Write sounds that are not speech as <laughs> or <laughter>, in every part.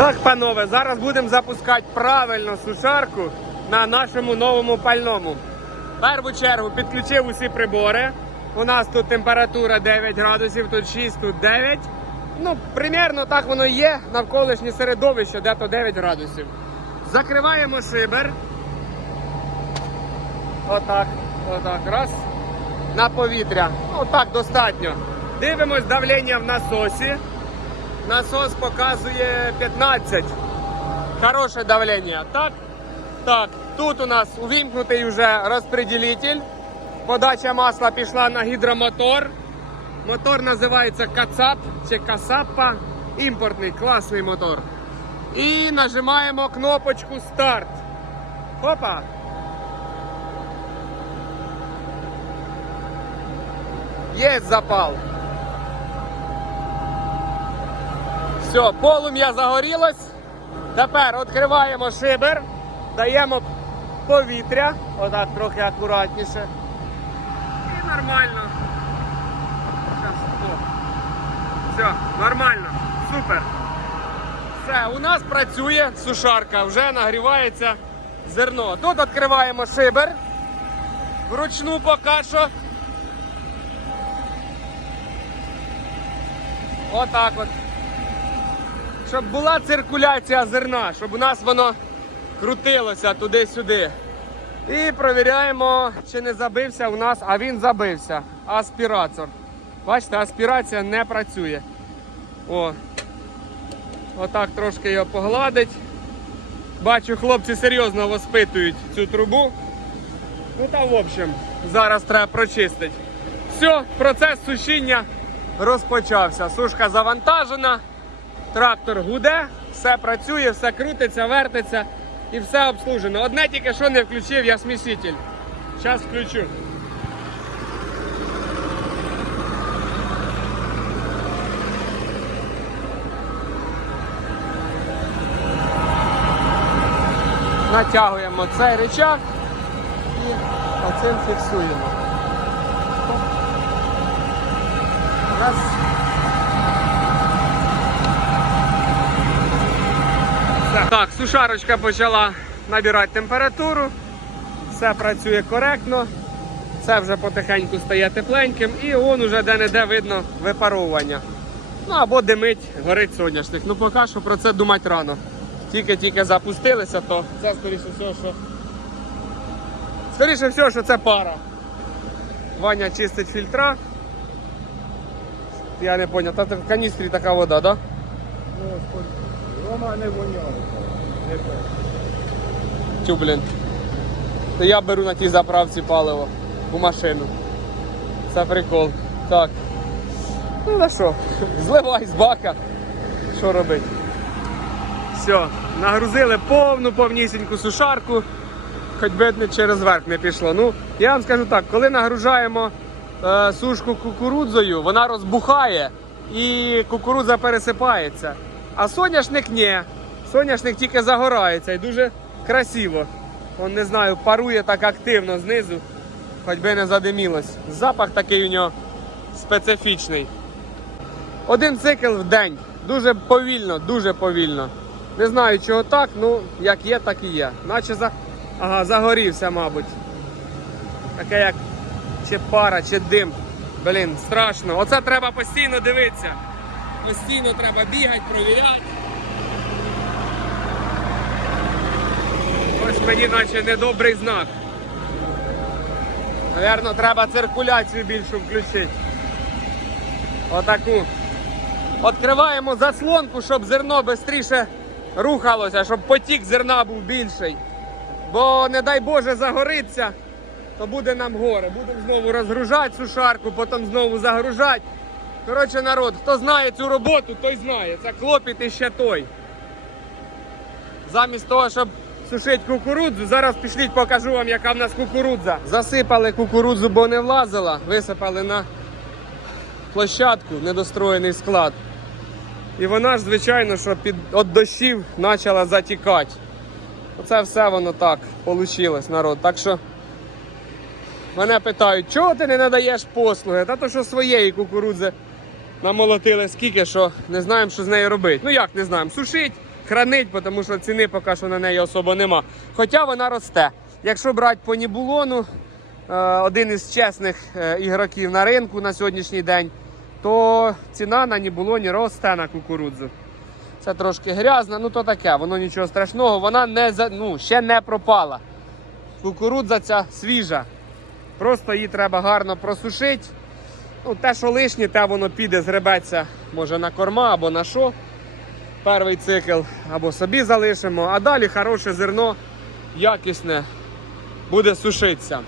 Так, панове, зараз будемо запускати правильно сушарку на нашому новому пальному. В першу чергу підключив усі прибори. У нас тут температура 9 градусів, тут 6, тут 9. Ну, примерно так воно є навколишнє середовище, де то 9 градусів. Закриваємо шибер. Отак, отак, раз. На повітря. Отак достатньо. Дивимось давлення в насосі. Насос показує 15. Хороше давлення. Так? Так. Тут у нас увімкнутий вже розпреділитель. Подача масла пішла на гідромотор. Мотор називається Кацап чи Касапа. Імпортний, класний мотор. І нажимаємо кнопочку старт. Опа! Є запал. Все, полум'я загорілось. Тепер відкриваємо шибер, даємо повітря, отак трохи акуратніше. І нормально. Все, нормально, супер. Все, у нас працює сушарка, вже нагрівається зерно. Тут відкриваємо шибер. Вручну поки що. Отак от. Щоб була циркуляція зерна, щоб у нас воно крутилося туди-сюди. І провіряємо, чи не забився у нас, а він забився. Аспіратор. Бачите, аспірація не працює. О. Отак трошки його погладить. Бачу, хлопці серйозно воспитують цю трубу. Ну та в общем, зараз треба прочистити. Все, процес сушіння розпочався. Сушка завантажена, трактор гуде, все працює, все крутиться, вертиться і все обслужено. Одне тільки що не включив, я сміситель. Зараз включу. Натягуємо цей рычаг і оцим фіксуємо. Раз. Так, так, сушарочка почала набирати температуру. Все працює коректно. Це вже потихеньку стає тепленьким і он уже де-не-де видно випаровування. Ну або димить, горить соняшник. Ну поки що про це думати рано. Тільки-тільки запустилися, то це скоріше всього, що. Скоріше всього, що це пара. Ваня чистить фільтра. Я не зрозумів, та в каністрі така вода, так? Да? Рома не воняє. Не. Тю, блін. То я беру на тій заправці паливо у машину. Це прикол. Так. Ну на що? Зливай з бака. Що робити? Все, нагрузили повну повнісіньку сушарку. Хоч би не через верх не пішло. Ну, я вам скажу так, коли нагружаємо е, сушку кукурудзою, вона розбухає і кукурудза пересипається. А соняшник ні. Соняшник тільки загорається і дуже красиво. Он не знаю, парує так активно знизу, хоч би не задимілось. Запах такий у нього специфічний. Один цикл в день. Дуже повільно, дуже повільно. Не знаю, чого так, ну як є, так і є. Наче за... ага, загорівся, мабуть. Таке як чи пара, чи дим. Блін, страшно. Оце треба постійно дивитися. Постійно треба бігати, провіряти. Ось мені наче недобрий знак. Навірно, треба циркуляцію більшу включити. Отаку. Відкриваємо заслонку, щоб зерно швидше рухалося, щоб потік зерна був більший. Бо, не дай Боже, загориться, то буде нам горе. Будемо знову розгружати сушарку, потім знову загружати. Коротше, народ, хто знає цю роботу, той знає. Це клопіт і ще той. Замість того, щоб сушити кукурудзу, зараз пішліть, покажу вам, яка в нас кукурудза. Засипали кукурудзу, бо не влазила, висипали на площадку, недостроєний склад. І вона ж, звичайно, що під від дощів почала затікати. Оце все воно так вийшло, народ. Так що мене питають, чого ти не надаєш послуги? Та то що своєї кукурудзи намолотили скільки, що не знаємо, що з нею робити. Ну як не знаємо? Сушить, хранить, тому що ціни поки що на неї особо нема. Хоча вона росте. Якщо брати по Нібулону, е, один із чесних е, ігроків на ринку на сьогоднішній день, то ціна на Нібулоні росте на кукурудзу. Це трошки грязно, ну то таке, воно нічого страшного, вона не ну, ще не пропала. Кукурудза ця свіжа. Просто її треба гарно просушити. Ну, те, що лишнє, те воно піде, згребеться, може на корма або на що. Перший цикл або собі залишимо, а далі хороше зерно, якісне, буде сушитися.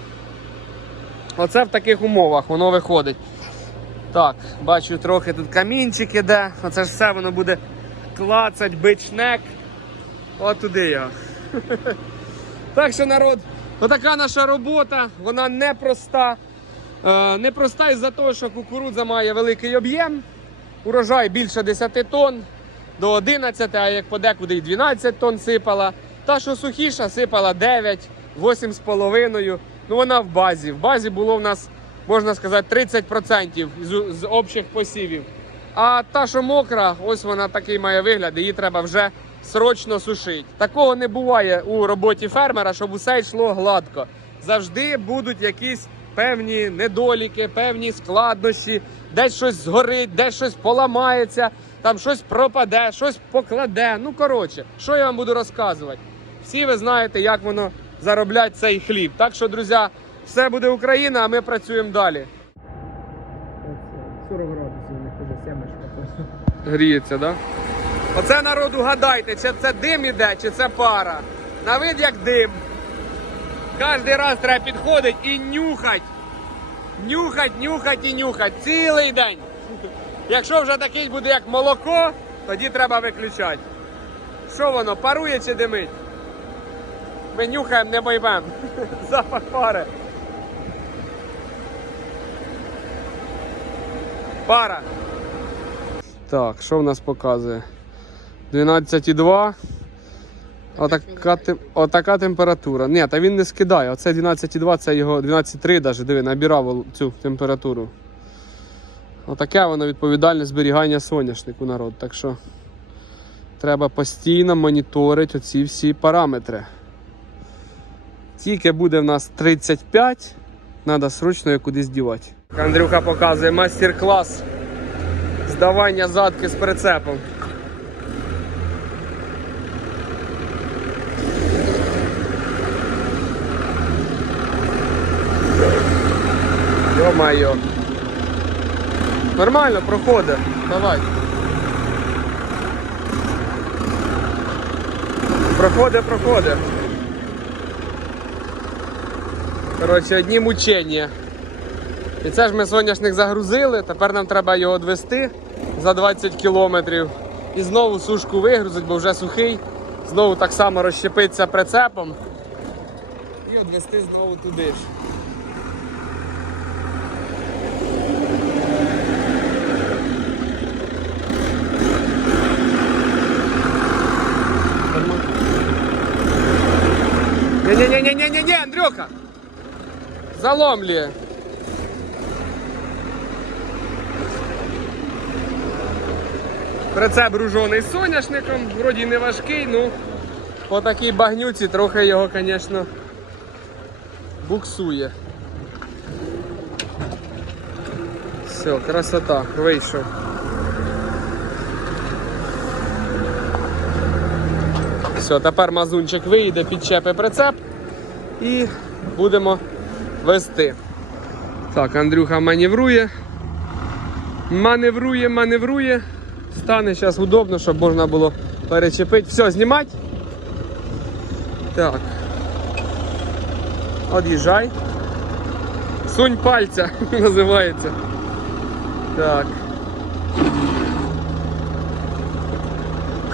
Оце в таких умовах воно виходить. Так, бачу, трохи тут камінчик іде. Оце ж все воно буде клацать, бичнек. От туди його. <laughs> Так що народ, отака наша робота, вона непроста. Е, непроста із-за того, що кукурудза має великий об'єм, урожай більше 10 тонн до 11, а як подекуди й 12 тонн сипала. Та, що сухіша, сипала 9, 8,5. Ну вона в базі. В базі було в нас, можна сказати, 30% з, з общих посівів. А та, що мокра, ось вона такий має вигляд, її треба вже срочно сушити. Такого не буває у роботі фермера, щоб усе йшло гладко. Завжди будуть якісь певні недоліки, певні складнощі, десь щось згорить, десь щось поламається, там щось пропаде, щось покладе. Ну коротше, що я вам буду розказувати? Всі ви знаєте, як воно зароблять цей хліб. Так що, друзі, все буде Україна, а ми працюємо далі. 40 градусів, у них вже семечка. Гріється, да? Оце народу гадайте, чи це дим іде, чи це пара. На вид як дим. Кожен раз треба підходити і нюхать. Нюхать, нюхать і нюхать. Цілий день. Якщо вже такий буде як молоко, тоді треба виключати. Що воно, парує чи димить? Ми нюхаємо, не боймем. <laughs> Запах пари. Пара. Так, що в нас показує? 12,2. Отака, тем- отака температура. Ні, та він не скидає. Оце 12,2, це його 12,3 навіть, диви, набирав цю температуру. Отаке воно відповідальне зберігання соняшнику народ. Так що треба постійно моніторити оці всі параметри. Тільки буде в нас 35, треба срочно кудись дівати. Андрюха показує майстер-клас здавання задки з прицепом. Йо-майо. Нормально, проходить. Давай. Проходить, проходить. Коротше, одні мучення. І це ж ми соняшник загрузили, тепер нам треба його відвести за 20 кілометрів. І знову сушку вигрузить, бо вже сухий. Знову так само розщепиться прицепом. І відвести знову туди ж. Андрюха! Заломлює. Прицеп гружений соняшником, вроді не важкий, ну по такій багнюці трохи його, звісно, буксує. Все, красота, вийшов. Все, тепер мазунчик вийде, підчепи прицеп і будемо вести. Так, Андрюха маневрує. Маневрує, маневрує. Стане зараз удобно, щоб можна було перечепити. Все, знімати. Так. Од'їжджай. Сунь пальця, <laughs> називається. Так.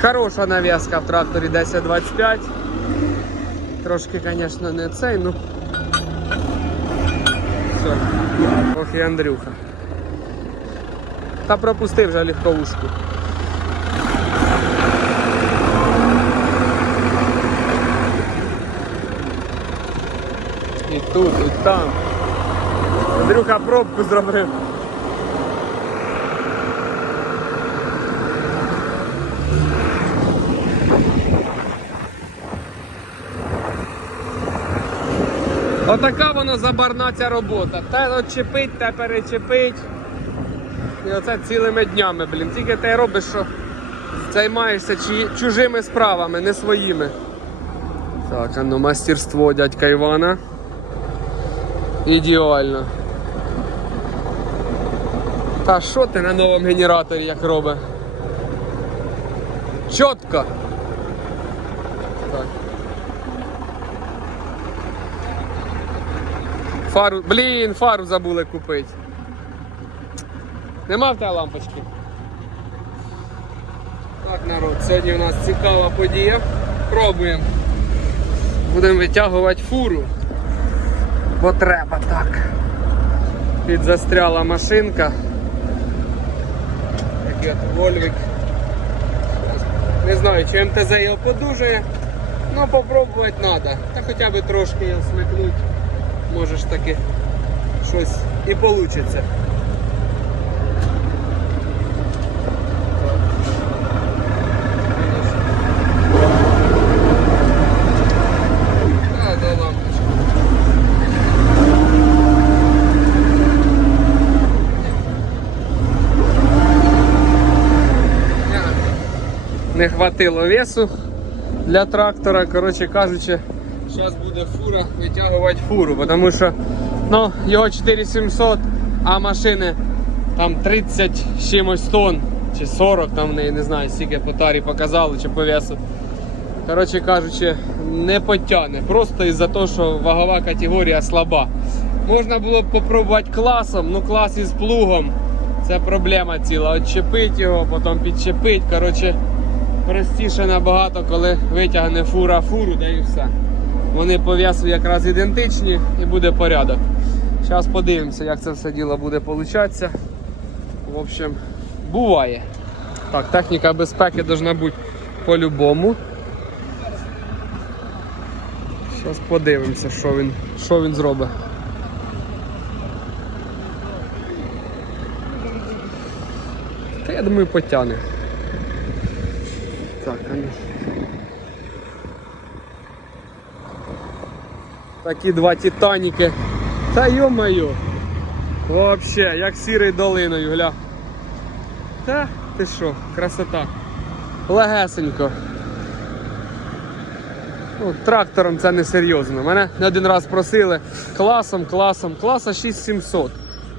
Хороша нав'язка в тракторі 1025. Трошки, звісно, не цей, ну. Все. Ох і Андрюха. Та пропустив вже легковушку. І тут, і там. Андрюха пробку зробив. Отака вона забарна ця робота. Те отчепить, те перечепить. І оце цілими днями, блін. Тільки ти робиш, що займаєшся чужими справами, не своїми. Так, а ну мастерство дядька Івана. Ідеально. Та що ти на новому генераторі як робить? Чітко. Фару. Блін, фару забули купити. Нема в тебе лампочки? Так, народ, сьогодні у нас цікава подія. Пробуємо. Будемо витягувати фуру. Бо треба так. Підзастряла машинка. Такий от Вольвик. Не знаю, чи МТЗ його подужає, але попробувати треба. Та хоча б трошки його смикнути. Може ж таки щось і вийде. Не хватило весу для трактора. Коротше кажучи, зараз буде фура витягувати фуру, тому що ну, його 4700, а машини там 30 з чимось тонн чи 40 там в неї, не знаю, скільки по тарі показали чи по весу. Коротше кажучи, не потягне. Просто із-за того, що вагова категорія слаба. Можна було б попробувати класом, ну клас із плугом. Це проблема ціла. Отчепити його, потім підчепити. Коротше, простіше набагато, коли витягне фура фуру, да і все. Вони по весу якраз ідентичні і буде порядок. Зараз подивимося, як це все діло буде получатися. В общем, буває. Так, техніка безпеки повинна бути по-любому. Зараз подивимося, що він, що він зробить. Та я думаю, потягне. Так, а Такі два титаніки. Та йо-моє. Вообще, як сірий долиною, гля. Та ти що, красота. Легесенько. Ну, трактором це не серйозно. Мене не один раз просили класом, класом, класа 6700.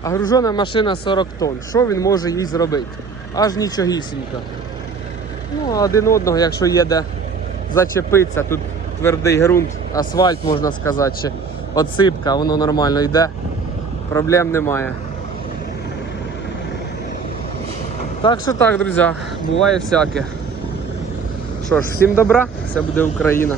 А гружена машина 40 тонн. Що він може їй зробити? Аж нічогісінько. Ну, один одного, якщо є де зачепитися, тут твердий ґрунт, асфальт, можна сказати, чи отсипка, воно нормально йде. Проблем немає. Так що так, друзі, буває всяке. Що ж, всім добра, все буде Україна.